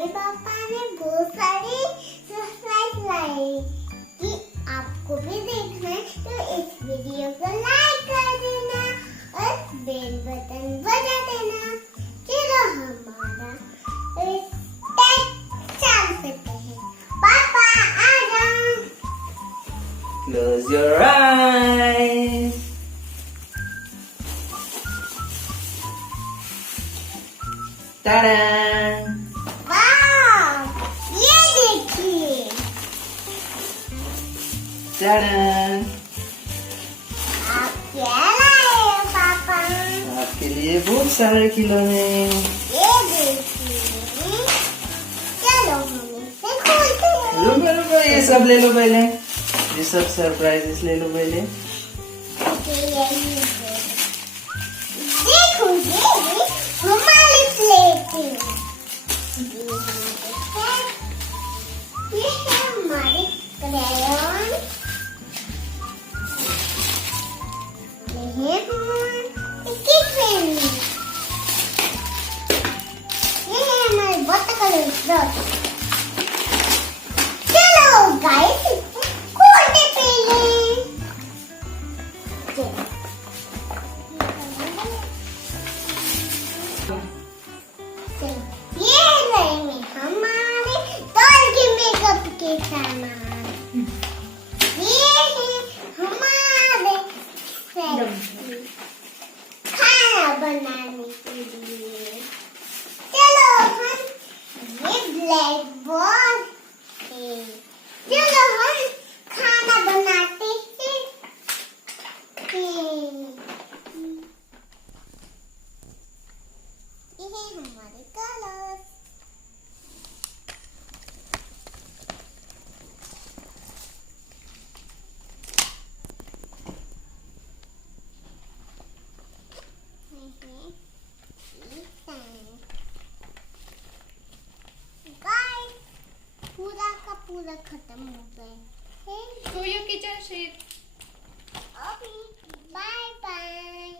Mummy papa ने बहुत सारी सरप्राइज लाई कि आपको भी देखना है तो इस वीडियो को लाइक कर देना और बेल बटन बजा देना। चलो हमारा चल सकते हैं। पापा आ जाओ। Close your eyes. Ta-da! वाह, ये देखिए। Ta-da! आप क्या लाए हो पापा? आपके लिए बहुत सारे खिलौने। ये देखिए। चलो हम इसे खोलते हैं। रुको रुको, ये सब ले लो पहले। ये सब सरप्राइजेस ले लो पहले। देखो ये हमारी प्लेट है। ये है हमारे क्रेयॉन। ये है हमारी पेन। ये है हमारे वाटर कलर ब्रश। चलो गाइस खोलते पहले। ये रहे हमारे डॉल के मेकअप के सामान। ये है हमारे खाना बनाने के लिए। चलो हम ये ब्लैक बोर्ड है। चलो हम खाना बनाते हैं। ये है हमारे कलर्स। गाइस पूरा का पूरा खत्म हो गया है। Show your kitchen sheet. अभी बाय बाय।